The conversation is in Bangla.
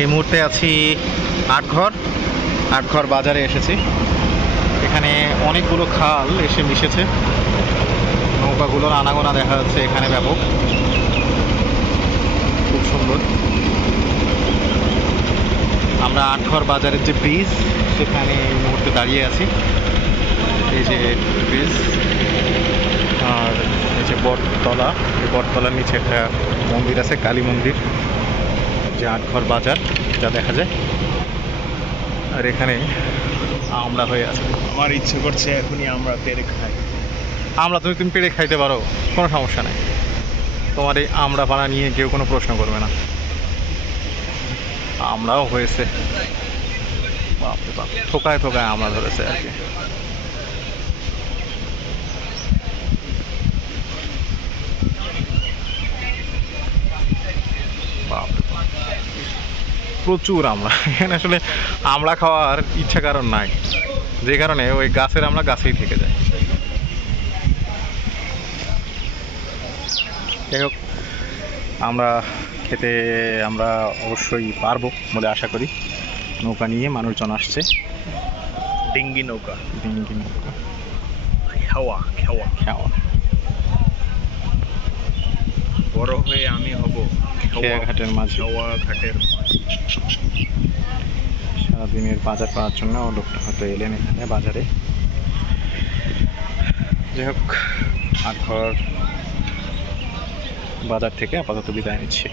এই মুহূর্তে আছি আটঘর বাজারে এসেছি। এখানে অনেকগুলো খাল এসে মিশেছে, নৌকাগুলোর আনাগোনা দেখা যাচ্ছে এখানে ব্যাপক, খুব সুন্দর। আমরা আটঘর বাজারের যে ব্রিজ সেখানে এই মুহূর্তে দাঁড়িয়ে আছি। এই যে ব্রিজ, আর এই যে বটতলা, এই বটতলার নিচে একটা মন্দির আছে, কালী মন্দির, যে আটঘর বাজার যা দেখা যায়। আর এখানে আমরা হয়ে আছে। আমার ইচ্ছে করছে এখনই আমরা পেরে খাই। তুমি পেরে খাইতে পারো, কোনো সমস্যা নেই। তোমার এই আমরা পাড়া নিয়ে কেউ কোনো প্রশ্ন করবে না। আমরাও হয়েছে, বাপরে বাপ, থোকায় থোকায় আমরা ধরেছে আর কি। বাপরে বাপ, প্রচুর আমরা এখানে। আসলে আমরা খাওয়ার ইচ্ছা কারণ নাই, যে কারণে ওই গাছের আমরা গাছেই থেকে যায়। যাই হোক, আমরা খেতে আমরা অবশ্যই পারবো বলে আশা করি। নৌকা নিয়ে মানুষজন আসছে, ডিঙ্গি নৌকা, ডিঙ্গি নৌকা, খেওয়া খেওয়া খেওয়া। বড় হয়ে আমি হব খেয়া ঘাটের মাঝে, খেওয়া ঘাটের সারাদিনের বাজার করার জন্য লোকটা হয়তো এলেন এখানে বাজারে। যাই হোক, আটঘর বাজার থেকে আপাতত বিদায় নিচ্ছি।